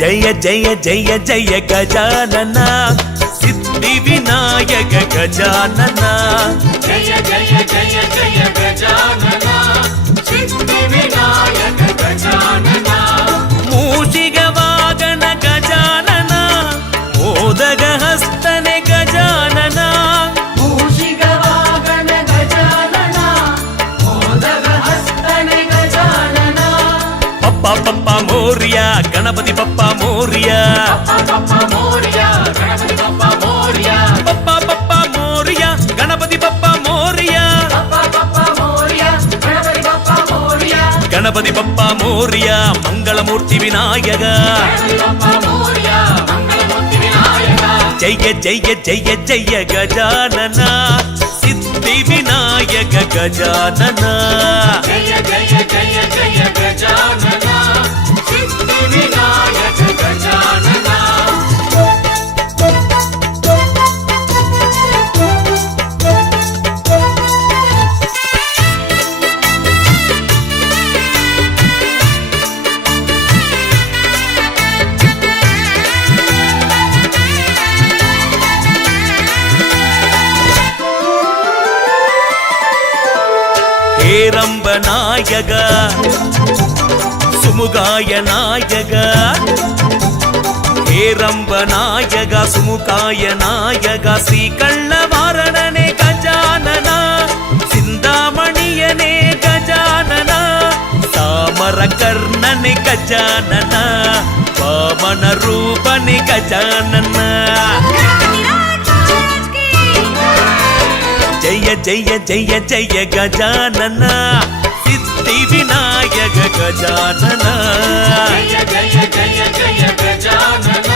జయ జయ జయ జయ గజానన సిద్ధి వినాయక గజానన జయ జయ జయ జయ గజానన సిద్ధి వినాయక గజానన మూషిక వాగన గజానన మోదక హస్తనే గజానన మూషిక వాగన గజానన మోదక హస్తనే గజానన పప్ప పప్ప మోరియా గణపతి పప్ప మోరియా పప్ప మోరియా గణపతి పప్ప మోరియా పప్ప పప్ప మోరియా గణపతి పప్ప మోరియా పప్ప మోరియా గణపతి పప్ప మోరియా గణపతి పప్ప మోరియా మంగళమూర్తి వినాయక గణపతి పప్ప మోరియా మంగళమూర్తి వినాయక జయ జయ జయ జయ గజానన సిద్ధి వినాయక గజానన జయ జయ జయ జయ గజానన సిద్ధి వినాయక గజానన హేరంబ నాయక సుముగాయ నాయక హేరంబ నాయక సుముఖాయ నాయక శ్రీకళ్ళవారణనే గజానన చింతామణియనే గజానన తామర కర్ణని గజానన వామన రూపని గజానన జయ జయ జయ జయ గజానన సిద్ధి వినాయక గజానన జయ జయ జయ జయ గజానన